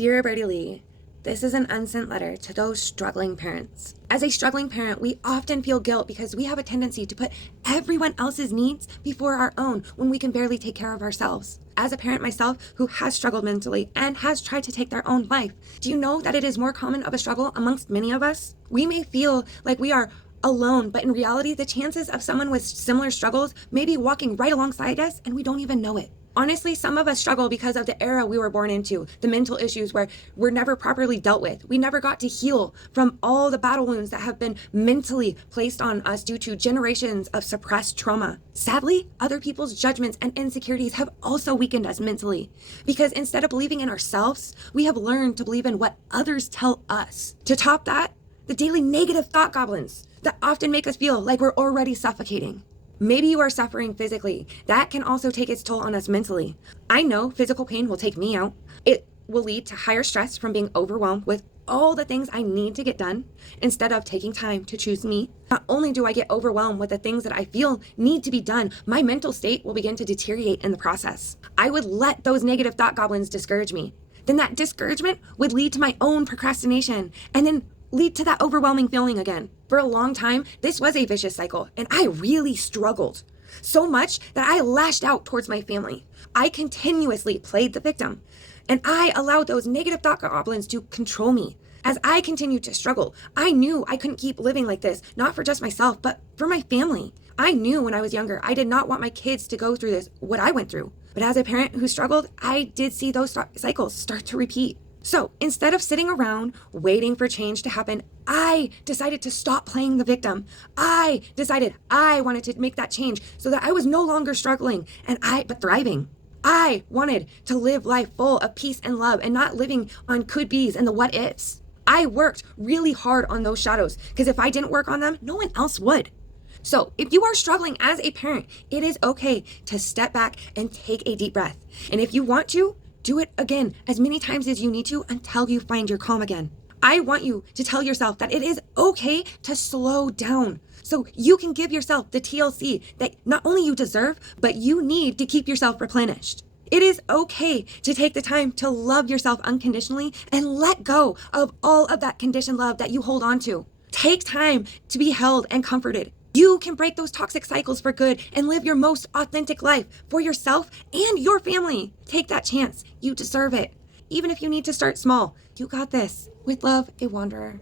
Dear Bertie, this is an unsent letter to those struggling parents. As a struggling parent, we often feel guilt because we have a tendency to put everyone else's needs before our own when we can barely take care of ourselves. As a parent myself who has struggled mentally and has tried to take their own life, do you know that it is more common of a struggle amongst many of us? We may feel like we are alone, but in reality, the chances of someone with similar struggles may be walking right alongside us and we don't even know it. Honestly, some of us struggle because of the era we were born into, the mental issues where we're never properly dealt with. We never got to heal from all the battle wounds that have been mentally placed on us due to generations of suppressed trauma. Sadly, other people's judgments and insecurities have also weakened us mentally because instead of believing in ourselves, we have learned to believe in what others tell us. To top that, the daily negative thought goblins that often make us feel like we're already suffocating. Maybe you are suffering physically. That can also take its toll on us mentally. I know physical pain will take me out. It will lead to higher stress from being overwhelmed with all the things I need to get done instead of taking time to choose me. Not only do I get overwhelmed with the things that I feel need to be done, my mental state will begin to deteriorate in the process. I would let those negative thought goblins discourage me. Then that discouragement would lead to my own procrastination and then lead to that overwhelming feeling again. For a long time, this was a vicious cycle, and I really struggled. So much that I lashed out towards my family. I continuously played the victim, and I allowed those negative thought goblins to control me. As I continued to struggle, I knew I couldn't keep living like this, not for just myself, but for my family. I knew when I was younger, I did not want my kids to go through this, what I went through. But as a parent who struggled, I did see those cycles start to repeat. So instead of sitting around waiting for change to happen, I decided to stop playing the victim. I decided I wanted to make that change so that I was no longer struggling but thriving. I wanted to live life full of peace and love and not living on could be's and the what ifs. I worked really hard on those shadows because if I didn't work on them, no one else would. So if you are struggling as a parent, it is okay to step back and take a deep breath. And if you want to, do it again as many times as you need to until you find your calm again. I want you to tell yourself that it is okay to slow down so you can give yourself the TLC that not only you deserve, but you need to keep yourself replenished. It is okay to take the time to love yourself unconditionally and let go of all of that conditioned love that you hold on to. Take time to be held and comforted. You can break those toxic cycles for good and live your most authentic life for yourself and your family. Take that chance. You deserve it. Even if you need to start small, you got this. With love, a wanderer.